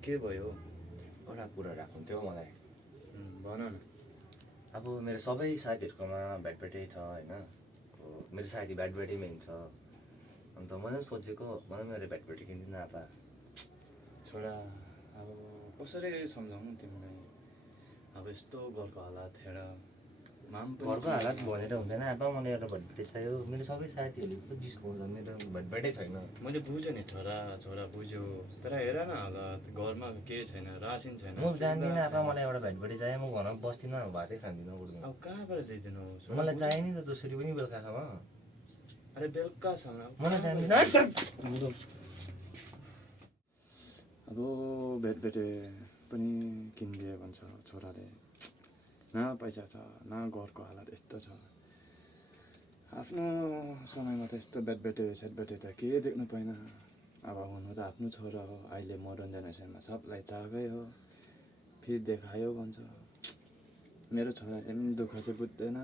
के भयो? एउटा कुरा राख्नु थियो मलाई। भन न। अब मेरो सबै साथीहरूकोमा ब्याटब्याटै छ होइन। अब मेरो साथी ब्याटब्याटैमा हिँड्छ। अन्त मैले पनि सोचेको मलाई पनि मेरो ब्याटब्याटी किनिदिनु आपा। छोरा अब कसरी सम्झाउनु तिमीलाई? अब यस्तो घरको हालत हेर। घरको हालत भनेर हुँदैन आपा, मलाई एउटा भटभेटी चाहियो। मेरो सबै साथीहरूले त जिस्काउँछ, मेरो भटभेटै छैन। मैले बुझेँ नि छोरा बुझ्यो। तर हेर न हालत, घरमा केही छैन, रासिन छैन। म जान्दिनँ आपा, मलाई एउटा भटभेटी चाहियो। म घरमा बस्दिनँ, भातै खाँदिनँ उठ्दिनँ। अब कहाँबाट ल्याइदिनु? मलाई चाहियो नि त जसरी पनि बेलुकासम्म। अरे बेलुकासम्म मलाई चाहिँदैन। अब भेटभेटे पनि किनिदियो भन्छ छोराले। न पैसा छ, न घरको हालत यस्तो छ। आफ्नो समयमा त यस्तो भेटभेटे सेटभेटे त के देख्नु पाइन। अब हुनु त आफ्नो छोरा हो, अहिले मोडर्न जेनेरेसनमा सबलाई चाहकै हो। फेरि देखायो भन्छ। मेरो छोराले पनि दुःख चाहिँ बुझ्दैन,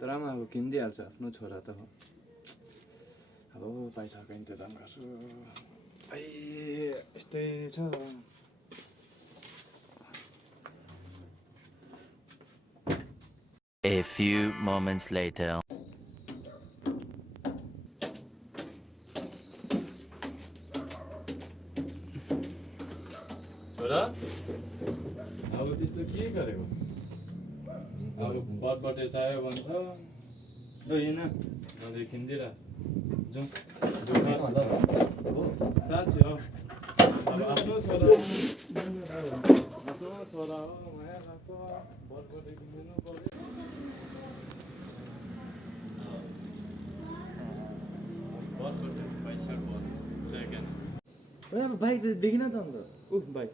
तर पनि अब किनिदिइहाल्छ, आफ्नो छोरा त हो। अब पैसाको इन्तजाम गर्छु। यस्तै छ। A few moments later. छोरा अब त्यस्तो के गरेको? अब बटबटे चाहियो भन्छ। ल हिँड, मैले किनिदिएर जाउँ। साँच्ची हो, अब आफ्नो छोरा हो, माया लाग्छ। बटबटे किनिदिनु पर्यो। बटबटे पैसाको सेकेन्ड बाइक त देखिन त अन्त। बाइक